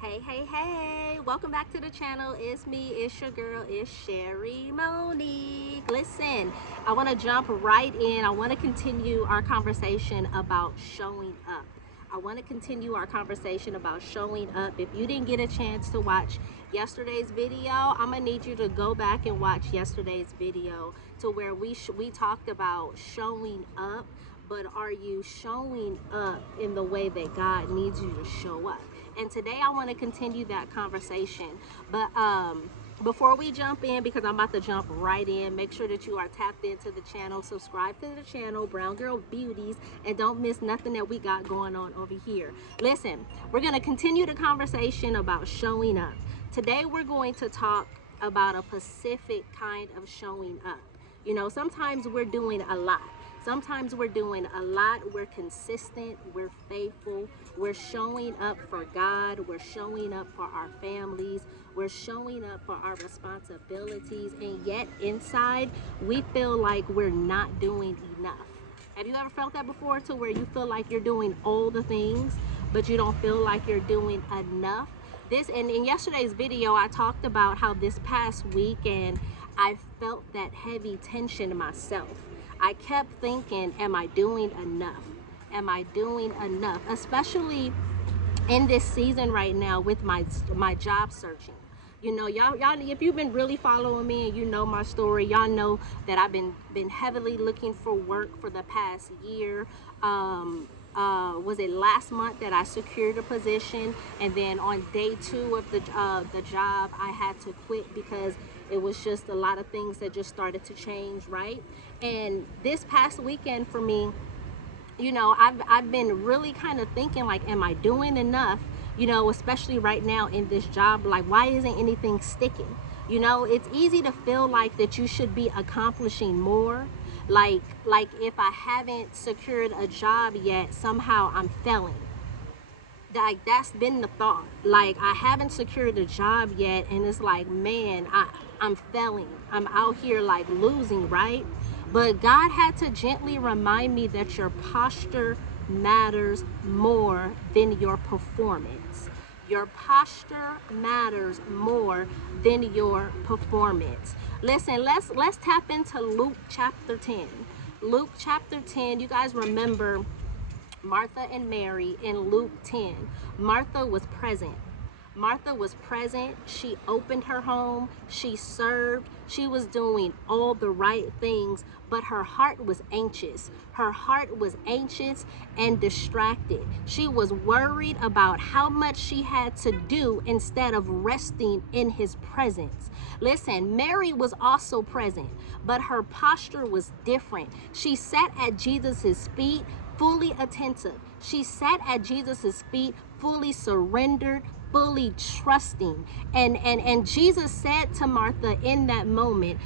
Hey, welcome back to the channel. It's me, it's your girl, it's Sherry Monique. Listen, I want to jump right in. I want to continue our conversation about showing up. If you didn't get a chance to watch yesterday's video, I'm gonna need you to go back and watch yesterday's video to where we talked about showing up. But are you showing up in the way that God needs you to show up? And today I want to continue that conversation. But before we jump in, because I'm about to jump right in, make sure that you are tapped into the channel, subscribe to the channel, Brown Girl Beauties, and don't miss nothing that we got going on over here. Listen, we're going to continue the conversation about showing up. Today we're going to talk about a specific kind of showing up. You know, sometimes we're doing a lot. We're consistent, we're faithful, we're showing up for God, we're showing up for our families, we're showing up for our responsibilities, and yet inside we feel like we're not doing enough. Have you ever felt that before, to where you feel like you're doing all the things, but you don't feel like you're doing enough? And in yesterday's video, I talked about how this past weekend I felt that heavy tension myself. I kept thinking, am I doing enough? Especially in this season right now with my job searching. You know, y'all, if you've been really following me and you know my story, y'all know that I've been heavily looking for work for the past year. Was it last month that I secured a position, and then on day 2 of the job I had to quit because it was just a lot of things that just started to change, right? And this past weekend for me, you know, I've been really kind of thinking, like, am I doing enough? You know, especially right now in this job, like, why isn't anything sticking? You know, it's easy to feel like that you should be accomplishing more. Like if I haven't secured a job yet, somehow I'm failing. Like, that's been the thought. Like, I haven't secured a job yet, and it's like, man, I'm failing. I'm out here like losing, right? But God had to gently remind me that your posture matters more than your performance. Your posture matters more than your performance. Listen, let's tap into Luke chapter 10. Luke chapter 10, you guys remember Martha and Mary in Luke 10. Martha was present. She opened her home, she served, she was doing all the right things, but her heart was anxious. And distracted. She was worried about how much she had to do instead of resting in his presence. Listen, Mary was also present, but her posture was different. She sat at Jesus's feet, fully attentive. She sat at Jesus's feet, fully surrendered, fully trusting. And Jesus said to Martha in that moment,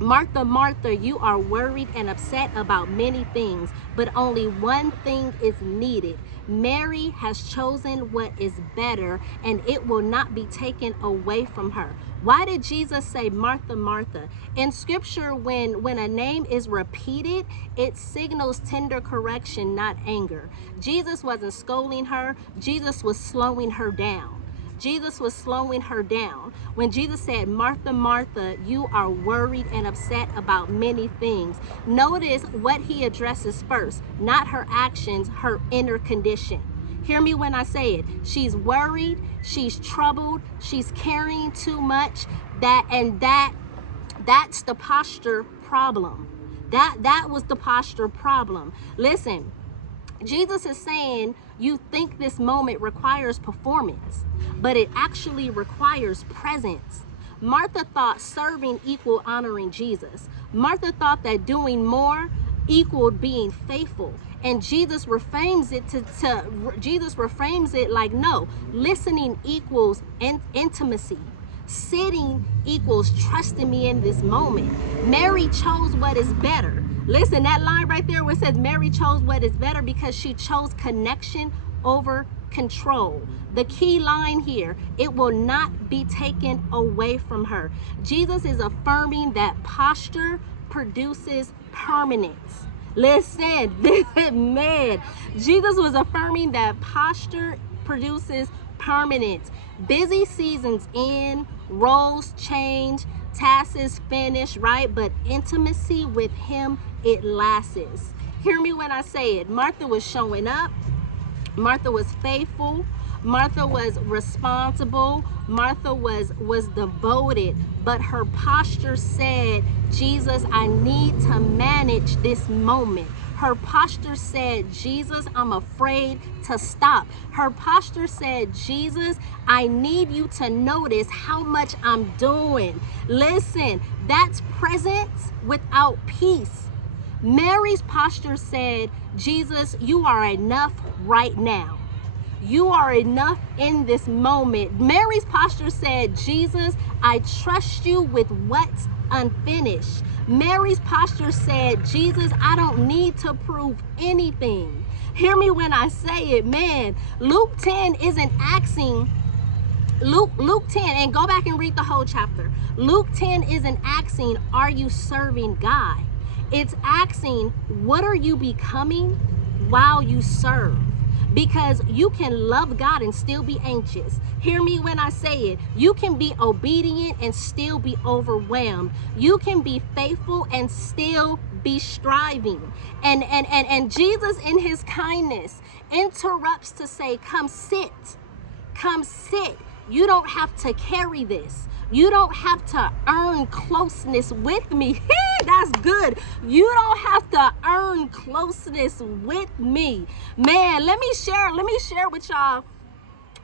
Martha, Martha, you are worried and upset about many things, but only one thing is needed. Mary has chosen what is better, and it will not be taken away from her. Why did Jesus say Martha, Martha? In scripture, when a name is repeated, it signals tender correction, not anger. Jesus wasn't scolding her. Jesus was slowing her down. When Jesus said, Martha, Martha, you are worried and upset about many things. Notice what he addresses first, not her actions, her inner condition. Hear me when I say it. She's worried, she's troubled, she's carrying too much. That's the posture problem. That was the posture problem. Listen, Jesus is saying, you think this moment requires performance, but it actually requires presence. Martha thought serving equaled honoring Jesus. Martha thought that doing more equaled being faithful. And Jesus reframes it like, no, listening equals intimacy. Sitting equals trusting me in this moment. Mary chose what is better. Listen, that line right there where it says Mary chose what is better, because she chose connection over control. The key line here, it will not be taken away from her. Jesus is affirming that posture produces permanence. Listen, man, Jesus was affirming that posture produces permanent. Busy seasons end, roles change, tasks finish, right? But intimacy with him, it lasts. Hear me when I say it. Martha was showing up. Martha was faithful. Martha was responsible. Martha was devoted, but her posture said, Jesus, I need to manage this moment. Her posture said, Jesus, I'm afraid to stop. Her posture said, Jesus, I need you to notice how much I'm doing. Listen, that's presence without peace. Mary's posture said, Jesus, you are enough right now. You are enough in this moment. Mary's posture said, Jesus, I trust you with what's unfinished. Mary's posture said, Jesus, I don't need to prove anything. Hear me when I say it, man. Luke 10 isn't asking, Luke 10, and go back and read the whole chapter. Luke 10 isn't asking, are you serving God? It's asking, what are you becoming while you serve? Because you can love God and still be anxious. Hear me when I say it. You can be obedient and still be overwhelmed. You can be faithful and still be striving. And Jesus in his kindness interrupts to say, come sit. Come sit. You don't have to carry this. You don't have to earn closeness with me. That's good. You don't have to earn closeness with me. Man, let me share with y'all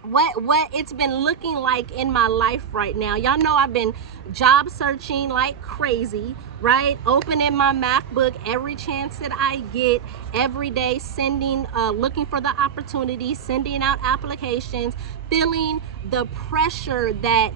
what it's been looking like in my life right now. Y'all know I've been job searching like crazy, right? Opening my MacBook every chance that I get, every day sending, looking for the opportunity, sending out applications, feeling the pressure that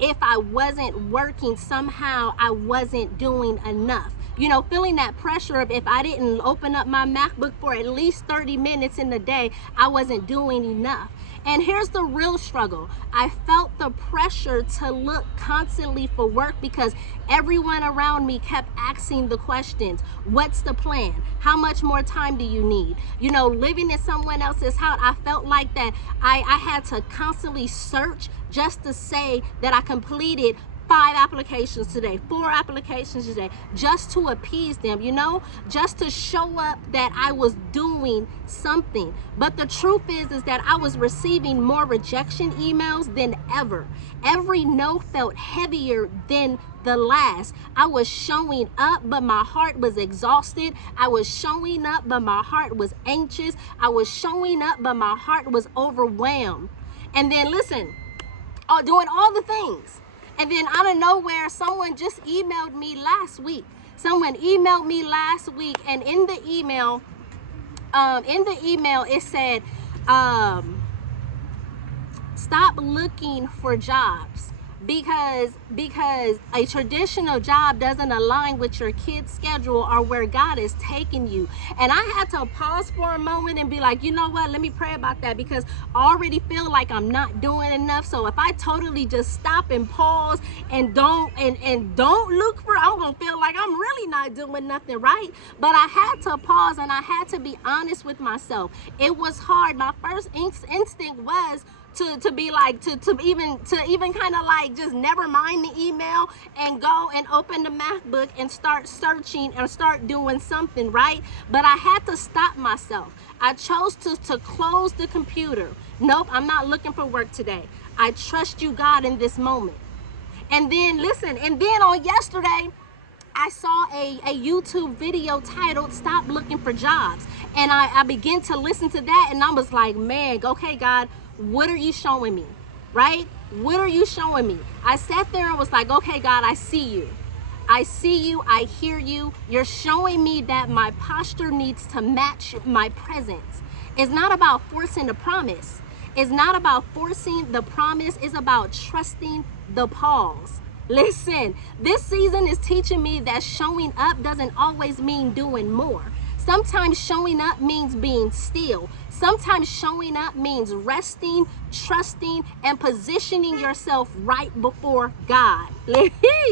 if I wasn't working, somehow I wasn't doing enough. You know, feeling that pressure of if I didn't open up my MacBook for at least 30 minutes in the day, I wasn't doing enough. And here's the real struggle. I felt the pressure to look constantly for work because everyone around me kept asking the questions. What's the plan? How much more time do you need? You know, living in someone else's house, I felt like that I had to constantly search just to say that I completed 5 applications today, 4 applications today, just to appease them, you know, just to show up that I was doing something. But the truth is that I was receiving more rejection emails than ever. Every no felt heavier than the last. I was showing up, but my heart was exhausted. I was showing up, but my heart was anxious. I was showing up, but my heart was overwhelmed. And then listen, doing all the things. And then out of nowhere, someone just emailed me last week. Someone emailed me last week, and in the email, it said, stop looking for jobs because a traditional job doesn't align with your kid's schedule or where God is taking you. And I had to pause for a moment and be like, you know what, let me pray about that, because I already feel like I'm not doing enough. So if I totally just stop and pause and don't look for, I'm gonna feel like I'm really not doing nothing, right? But I had to pause and I had to be honest with myself. It was hard. My first instinct was to be like, to even kind of like just never mind the email and go and open the MacBook and start searching or start doing something, right? But I had to stop myself. I chose to close the computer. Nope, I'm not looking for work today. I trust you, God, in this moment. And then listen, and then on yesterday, I saw a YouTube video titled Stop Looking for Jobs. And I began to listen to that, and I was like, man, okay, God, what are you showing me, right? What are you showing me? I sat there and was like, okay, God, I see you. I see you. I hear you. You're showing me that my posture needs to match my presence. It's not about forcing the promise. It's not about forcing the promise. It's about trusting the pause. Listen, this season is teaching me that showing up doesn't always mean doing more. Sometimes showing up means being still. Sometimes showing up means resting, trusting, and positioning yourself right before God.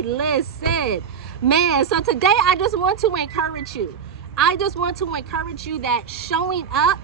Listen, man, so today I just want to encourage you. I just want to encourage you that showing up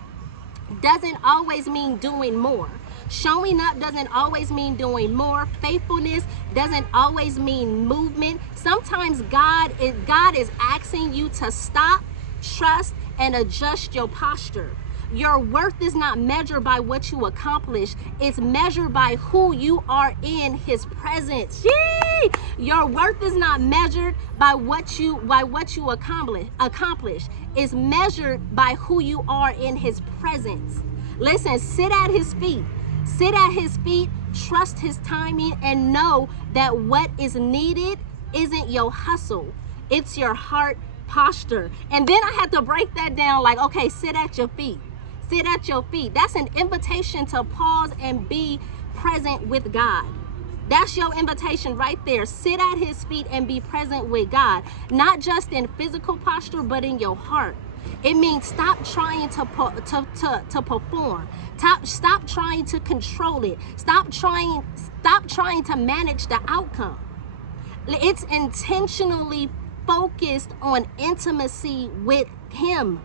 doesn't always mean doing more. Showing up doesn't always mean doing more. Faithfulness doesn't always mean movement. Sometimes God is asking you to stop, trust, and adjust your posture. Your worth is not measured by what you accomplish. It's measured by who you are in his presence. Yay! Your worth is not measured by what you accomplish. It's measured by who you are in his presence. Listen, sit at his feet. Sit at his feet, trust his timing, and know that what is needed isn't your hustle. It's your heart posture. And then I had to break that down like, okay, sit at your feet. Sit at your feet. That's an invitation to pause and be present with God. That's your invitation right there. Sit at his feet and be present with God. Not just in physical posture, but in your heart. It means stop trying to perform. Stop trying to control it. Stop trying to manage the outcome. It's intentionally focused on intimacy with him.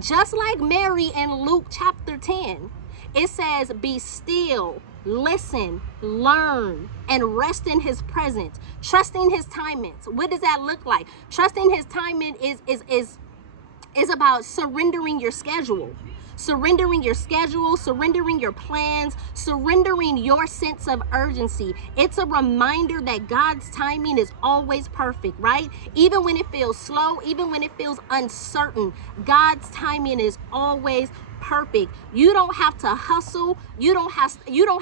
Just like Mary in Luke chapter 10, it says, be still, listen, learn, and rest in his presence. Trusting his timings. What does that look like? Trusting his timing is about surrendering your schedule. Surrendering your schedule, surrendering your plans, surrendering your sense of urgency. It's a reminder that God's timing is always perfect, right? Even when it feels slow, even when it feels uncertain, God's timing is always perfect. You don't have to hustle. You don't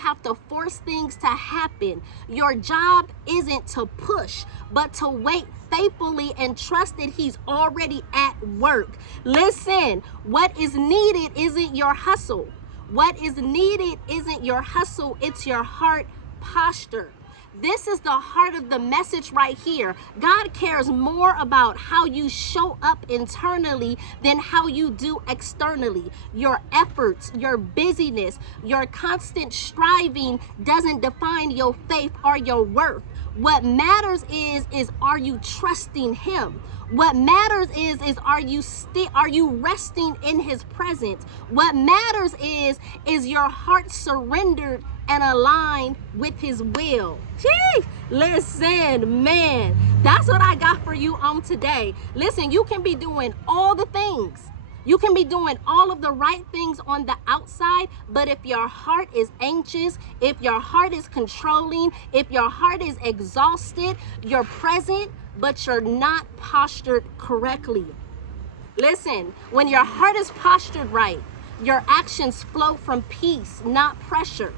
have to force things to happen. Your job isn't to push, but to wait faithfully and trust that he's already at work. Listen, what is needed isn't your hustle. What is needed isn't your hustle, it's your heart posture. This is the heart of the message right here. God cares more about how you show up internally than how you do externally. Your efforts, your busyness, your constant striving doesn't define your faith or your worth. What matters is are you trusting him? What matters is are you resting in his presence? What matters is your heart surrendered and aligned with his will. Gee, listen, man, that's what I got for you on today. Listen, you can be doing all the things. You can be doing all of the right things on the outside, but if your heart is anxious, if your heart is controlling, if your heart is exhausted, you're present, but you're not postured correctly. Listen, when your heart is postured right, your actions flow from peace, not pressure.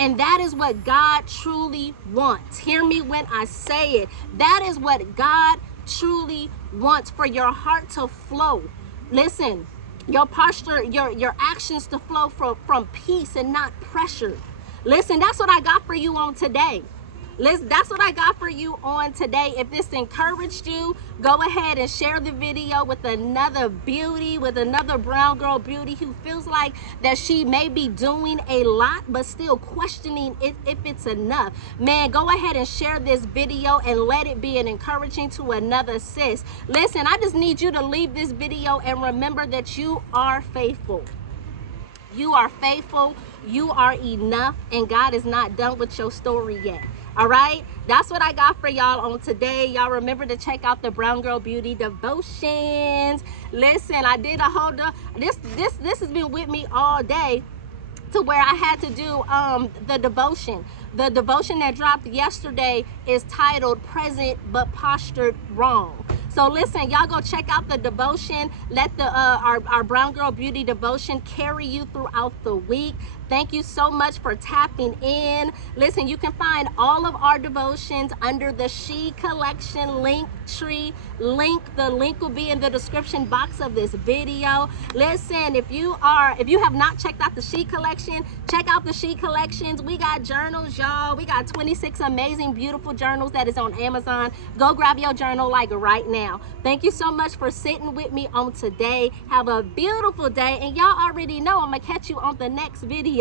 And that is what God truly wants. Hear me when I say it. That is what God truly wants, for your heart to flow. Listen, your posture, your actions to flow from peace and not pressure. Listen, that's what I got for you on today. That's what I got for you on today. If this encouraged you, go ahead and share the video with another beauty, with another brown girl beauty who feels like that she may be doing a lot, but still questioning if it's enough. Man, go ahead and share this video and let it be an encouraging to another sis. Listen, I just need you to leave this video and remember that you are faithful. You are faithful. You are enough, and God is not done with your story yet. All right, that's what I got for y'all on today. Y'all remember to check out the Brown Girl Beauty devotions. Listen, I did a whole this has been with me all day, to where I had to do the devotion. The devotion that dropped yesterday is titled Present But Postured Wrong. So listen, y'all go check out the devotion. Let the our Brown Girl Beauty devotion carry you throughout the week. Thank you so much for tapping in. Listen, you can find all of our devotions under the She Collection link tree link. The link will be in the description box of this video. Listen, if you have not checked out the She Collection, check out the She Collections. We got journals, y'all. We got 26 amazing, beautiful journals that is on Amazon. Go grab your journal like right now. Thank you so much for sitting with me on today. Have a beautiful day, and y'all already know I'm gonna catch you on the next video.